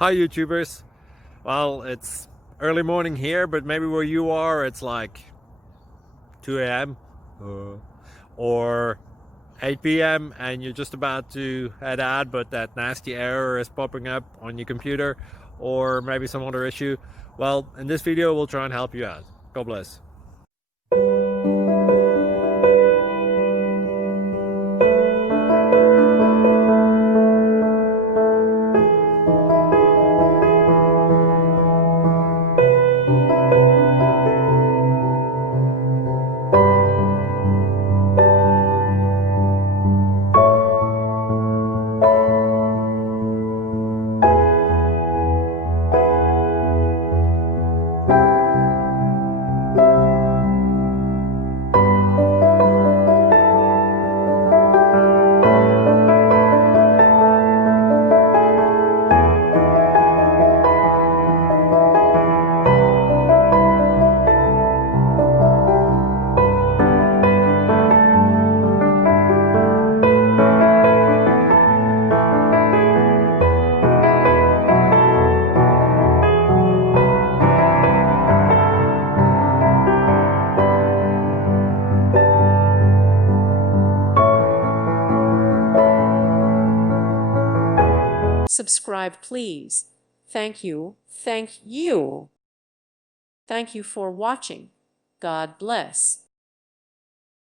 Hi YouTubers. Well, it's early morning here, but maybe where you are it's like 2 a.m. Or 8 p.m. and you're just about to head out, but that nasty error is popping up on your computer, or maybe some other issue. Well, in this video we'll try and help you out. God bless. Subscribe, please. Thank you. Thank you. Thank you for watching. God bless.